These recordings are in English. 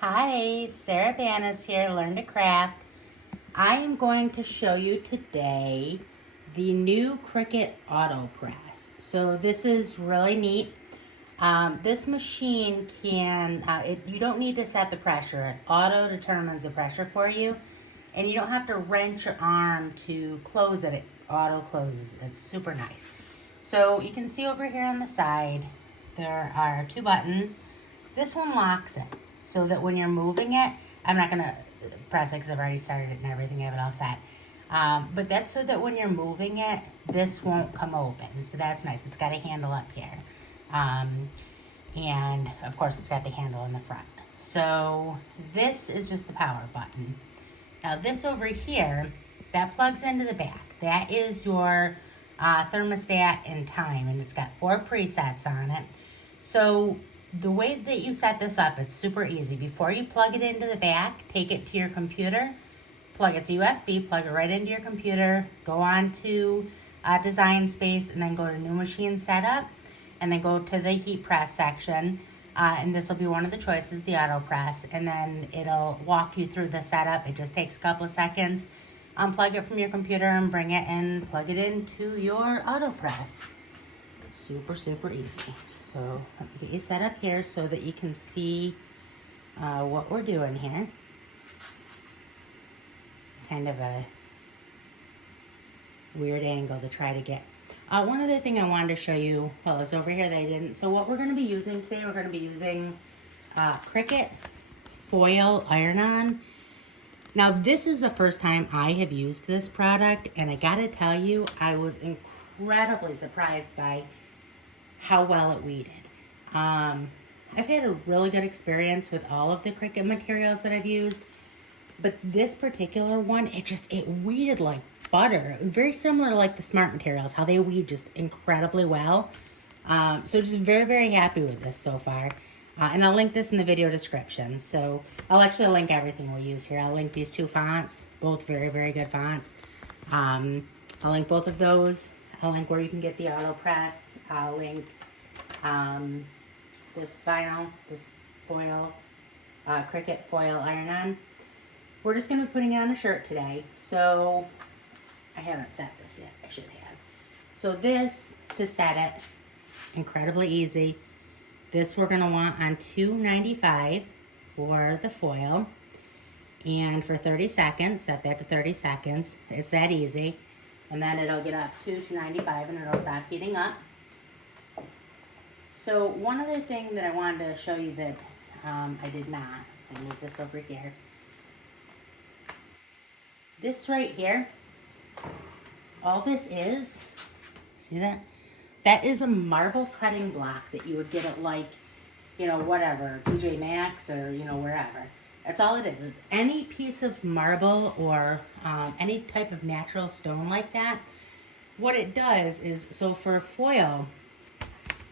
Hi, Sarah Banas here, Learn to Craft. I am going to show you today the new Cricut Auto Press. So this is really neat. This machine can, you don't need to set the pressure. It auto determines the pressure for you, and you don't have to wrench your arm to close it. It auto closes. It's super nice. So you can see over here on the side, there are two buttons. This one locks it so that when you're moving it, I'm not going to press it because I've already started it and everything. I have it all set. But that's so that when you're moving it, this won't come open. So that's nice. It's got a handle up here. And of course it's got the handle in the front. So this is just the power button. Now this over here, that plugs into the back. That is your thermostat and time, and it's got 4 presets on it. So the way that you set this up, it's super easy. Before you plug it into the back, take it to your computer, plug it to USB, plug it right into your computer, go on to Design Space, and then go to New Machine Setup, and then go to the heat press section. And this will be one of the choices, the AutoPress, and then it'll walk you through the setup. It just takes a couple of seconds. Unplug it from your computer and bring it in, plug it into your AutoPress. Super, super easy. So let me get you set up here so that you can see what we're doing here. Kind of a weird angle to try to get. One other thing I wanted to show you while I was over here that I didn't. So what we're going to be using today, we're going to be using Cricut Foil Iron-On. Now this is the first time I have used this product, and I gotta tell you, I was incredibly surprised by how well it weeded. I've had a really good experience with all of the Cricut materials that I've used, but this particular one, it weeded like butter. Very similar to like the Smart materials, how they weed just incredibly well. So just very, very happy with this so far. And I'll link this in the video description. So I'll actually link everything we'll use here. I'll link these 2 fonts, both very, very good fonts. I'll link both of those. I'll link where you can get the AutoPress. I'll link this vinyl, this foil, Cricut Foil Iron-On. We're just going to be putting it on a shirt today. So I haven't set this yet. I should have. So this, to set it, incredibly easy. This we're going to want on 295 for the foil. And for 30 seconds, set that to 30 seconds. It's that easy. And then it'll get up to 295 and it'll stop heating up. So one other thing that I wanted to show you that I did not, I move this over here. This right here, all this is, see that? That is a marble cutting block that you would get at like, whatever, TJ Maxx or, wherever. That's all it is. It's any piece of marble or any type of natural stone like that. What it does is, so for foil,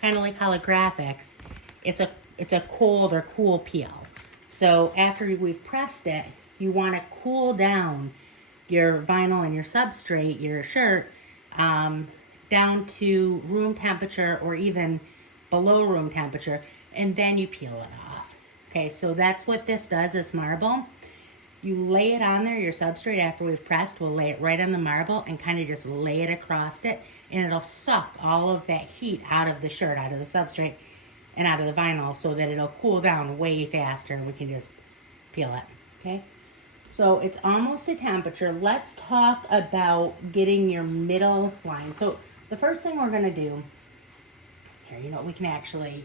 kind of like holographics, it's a cold or cool peel. So after we've pressed it, you want to cool down your vinyl and your substrate, your shirt, down to room temperature or even below room temperature, and then you peel it off. Okay, so that's what this does, this marble. You lay it on there, your substrate, after we've pressed, we'll lay it right on the marble and kind of just lay it across it, and it'll suck all of that heat out of the shirt, out of the substrate, and out of the vinyl so that it'll cool down way faster and we can just peel it, okay? So it's almost at temperature. Let's talk about getting your middle line. So the first thing we're gonna do, here, we can actually,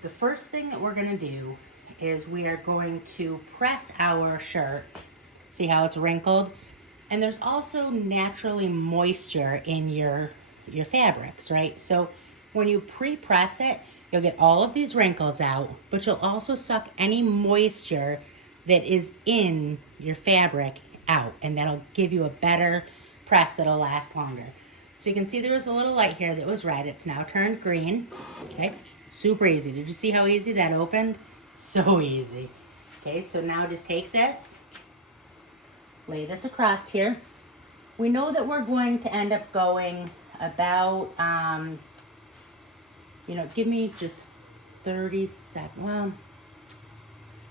the first thing that we're gonna do is we are going to press our shirt. See how it's wrinkled? And there's also naturally moisture in your fabrics, right? So when you pre-press it, you'll get all of these wrinkles out, but you'll also suck any moisture that is in your fabric out, and that'll give you a better press that'll last longer. So you can see there was a little light here that was red. It's now turned green. Okay, super easy. Did you see how easy that opened? So easy. Okay, so now just take this, lay this across here. We know that we're going to end up going about, give me just 30 seconds. Well,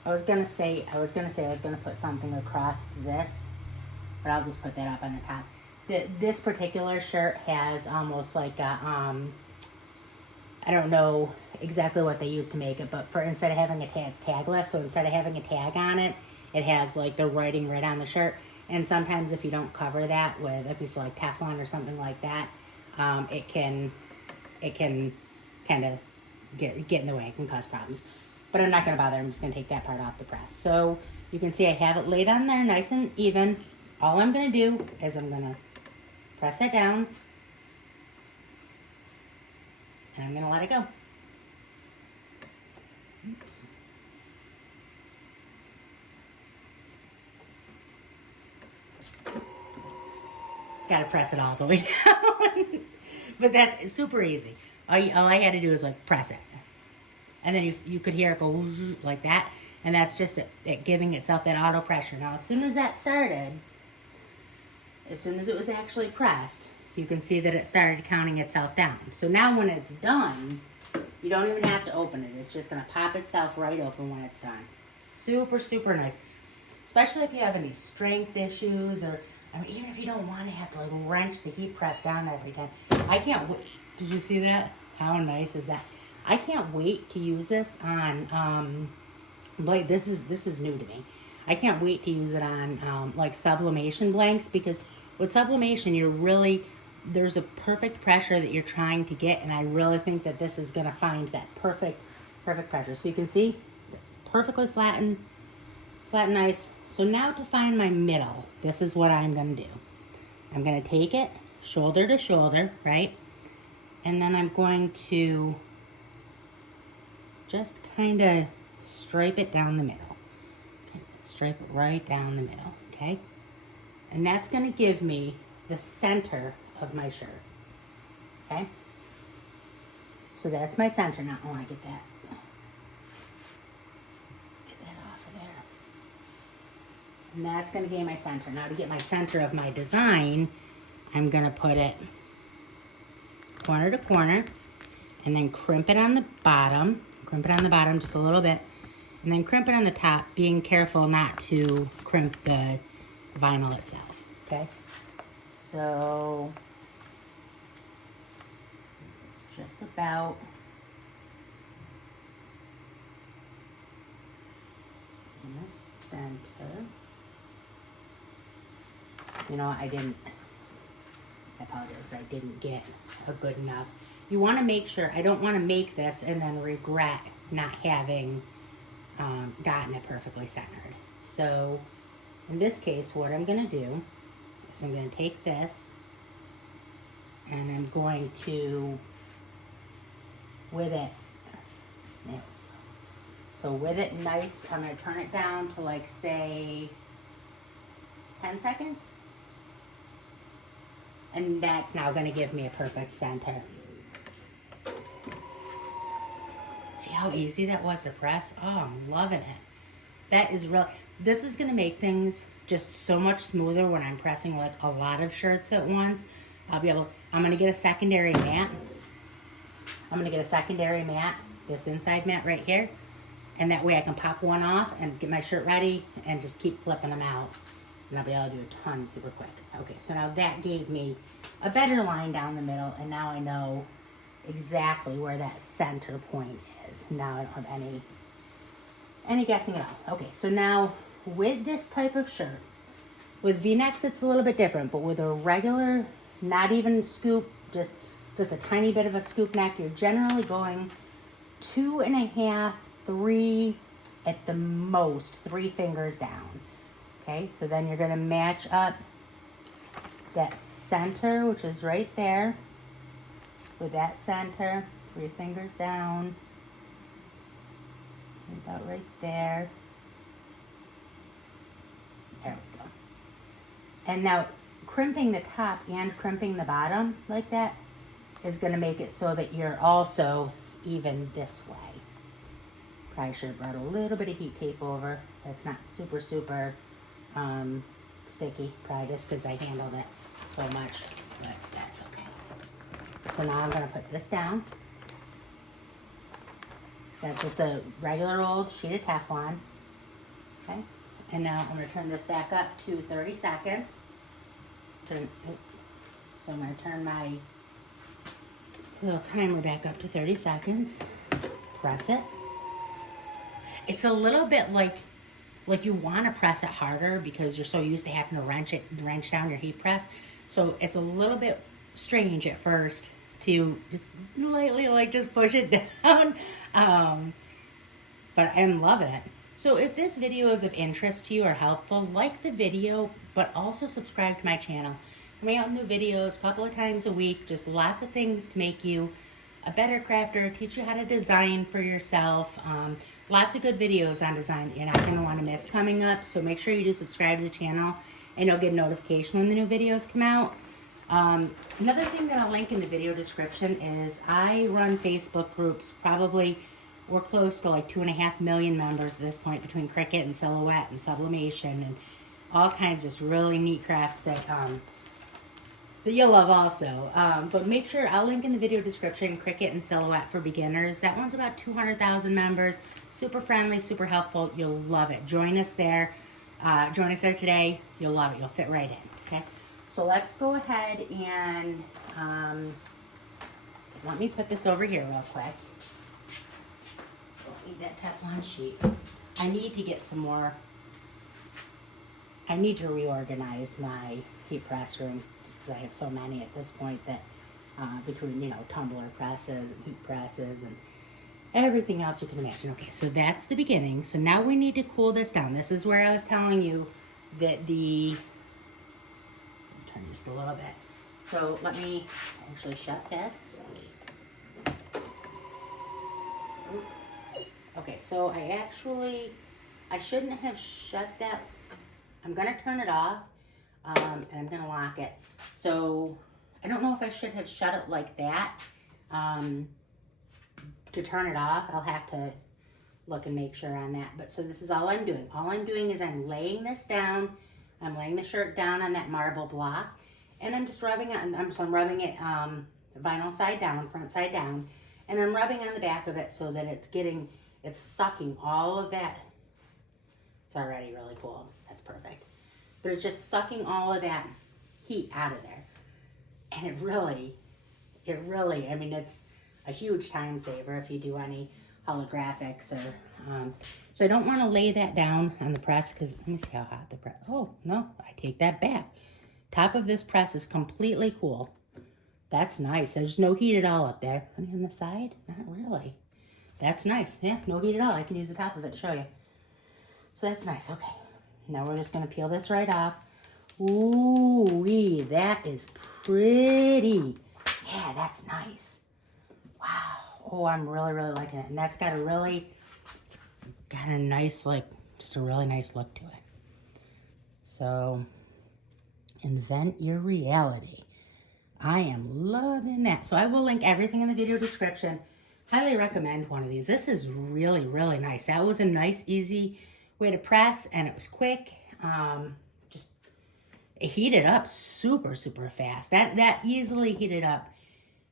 I was gonna say I was gonna put something across this, but I'll just put that up on the top. This particular shirt has almost like a I don't know exactly what they use to make it, but for instead of having it's tagless, so instead of having a tag on it, it has like the writing right on the shirt. And sometimes if you don't cover that with a piece of like Teflon or something like that, it can kind of get in the way. It can cause problems. But I'm not going to bother. I'm just going to take that part off the press. So you can see I have it laid on there nice and even. All I'm going to do is I'm going to press it down. And I'm going to let it go. Oops. Got to press it all the way down. But that's super easy. All I had to do is like press it. And then you could hear it go like that. And that's just it giving itself that auto pressure. Now, as soon as that started, as soon as it was actually pressed, you can see that it started counting itself down. So now when it's done, you don't even have to open it. It's just going to pop itself right open when it's done. Super, super nice. Especially if you have any strength issues or I mean, even if you don't want to have to like wrench the heat press down every time. I can't wait. Did you see that? How nice is that? I can't wait to use this on, like this is new to me. I can't wait to use it on like sublimation blanks because with sublimation, there's a perfect pressure that you're trying to get, and I really think that this is gonna find that perfect pressure. So you can see, perfectly flat and nice. So now to find my middle, this is what I'm gonna do. I'm gonna take it shoulder to shoulder, right? And then I'm going to just kind of stripe it down the middle. Okay. Stripe it right down the middle, okay? And that's gonna give me the center of my shirt, okay? So that's my center. Now I want to get that off of there. And that's going to give my center. Now to get my center of my design, I'm going to put it corner to corner and then crimp it on the bottom. Crimp it on the bottom just a little bit. And then crimp it on the top, being careful not to crimp the vinyl itself, okay? So it's just about in the center. You know, I apologize, but I didn't get a good enough. You want to make sure, I don't want to make this and then regret not having gotten it perfectly centered. So in this case, what I'm going to do is I'm going to take this and I'm going to, with it, so with it nice, I'm going to turn it down to like say 10 seconds. And that's now going to give me a perfect center. See how easy that was to press? Oh, I'm loving it. That is real. This is going to make things just so much smoother when I'm pressing like a lot of shirts at once. I'm going to get a secondary mat. This inside mat right here. And that way I can pop one off and get my shirt ready and just keep flipping them out. And I'll be able to do a ton super quick. Okay, so now that gave me a better line down the middle, and now I know exactly where that center point is. Now I don't have any guessing at all. Okay, so now with this type of shirt, with V-necks it's a little bit different, but with a regular, not even scoop, just a tiny bit of a scoop neck, you're generally going 2.5, 3 at the most, 3 fingers down. Okay, so then you're going to match up that center, which is right there, with that center, 3 fingers down, about right there. There we go. And now crimping the top and crimping the bottom like that is going to make it so that you're also even this way. Probably should have brought a little bit of heat tape over. That's not super sticky, probably just because I handled it so much, but that's okay. So now I'm going to put this down. That's just a regular old sheet of Teflon. Okay, and now I'm going to turn this back up to 30 seconds. So I'm going to turn my little timer back up to 30 seconds. Press it. It's a little bit like you want to press it harder because you're so used to having to wrench down your heat press. So it's a little bit strange at first to just lightly just push it down. But I'm loving it. So if this video is of interest to you or helpful, like the video, but also subscribe to my channel. Coming out with new videos a couple of times a week, just lots of things to make you a better crafter, teach you how to design for yourself. Lots of good videos on design that you're not going to want to miss coming up. So make sure you do subscribe to the channel and you'll get a notification when the new videos come out. Another thing that I'll link in the video description is I run Facebook groups. Probably we're close to like 2.5 million members at this point between Cricut and Silhouette and Sublimation and all kinds of just really neat crafts that you'll love also. But make sure, I'll link in the video description, Cricut and Silhouette for beginners. That one's about 200,000 members. Super friendly, super helpful. You'll love it. Join us there. Join us there today. You'll love it. You'll fit right in. Okay. So let's go ahead and let me put this over here real quick. Don't need that Teflon sheet. I need to get some more. I need to reorganize my heat press room just because I have so many at this point that between, you know, tumbler presses and heat presses and everything else you can imagine. Okay, so that's the beginning. So now we need to cool this down. This is where I was telling you that turn just a little bit. So let me actually shut this. Oops. Okay, so I shouldn't have shut that. I'm going to turn it off, and I'm going to lock it. So I don't know if I should have shut it like that. To turn it off, I'll have to look and make sure on that. But so this is all I'm doing. All I'm doing is I'm laying this down. I'm laying the shirt down on that marble block, and I'm just rubbing it. I'm rubbing it vinyl side down, front side down, and I'm rubbing on the back of it so that it's sucking all of that. It's already really cool. That's perfect. But it's just sucking all of that heat out of there. And it really, I mean, it's a huge time saver if you do any holographics or, so I don't want to lay that down on the press because let me see how hot the press, oh no, I take that back. Top of this press is completely cool. That's nice. There's no heat at all up there. Any on the side? Not really. That's nice. Yeah, no heat at all. I can use the top of it to show you. So that's nice. Okay. Now we're just going to peel this right off. Ooh-wee, that is pretty. Yeah, that's nice. Wow. Oh, I'm really, really liking it. And that's got a nice, just a really nice look to it. So, invent your reality. I am loving that. So I will link everything in the video description. Highly recommend one of these. This is really, really nice. That was a nice, easy way to press, and it was quick. Just it heated up super, super fast. That easily heated up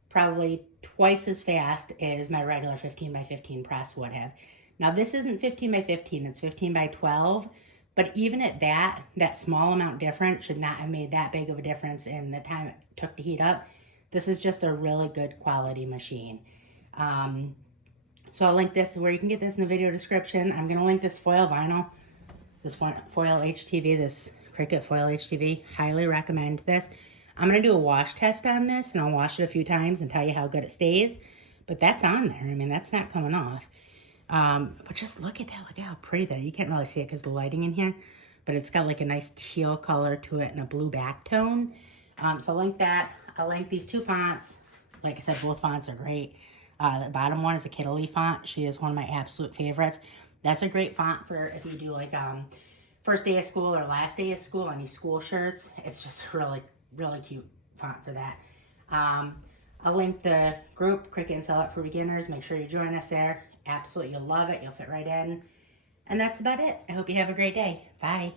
probably twice as fast as my regular 15 by 15 press would have. Now this isn't 15 by 15, it's 15 by 12. But even at that small amount difference should not have made that big of a difference in the time it took to heat up. This is just a really good quality machine. So I'll link this where you can get this in the video description. I'm going to link this foil vinyl, this foil HTV, this Cricut foil HTV. Highly recommend this. I'm going to do a wash test on this, and I'll wash it a few times and tell you how good it stays. But that's on there. I mean, that's not coming off. But just look at that. Look at how pretty that is. You can't really see it because of the lighting in here. But it's got like a nice teal color to it and a blue back tone. So I'll link that. I'll link these two fonts. Like I said, both fonts are great. The bottom one is a Kittley font. She is one of my absolute favorites. That's a great font for if you do like first day of school or last day of school, any school shirts. It's just really, really cute font for that. I'll link the group, Cricut and Sell It for Beginners. Make sure you join us there. Absolutely, you'll love it. You'll fit right in. And that's about it. I hope you have a great day. Bye.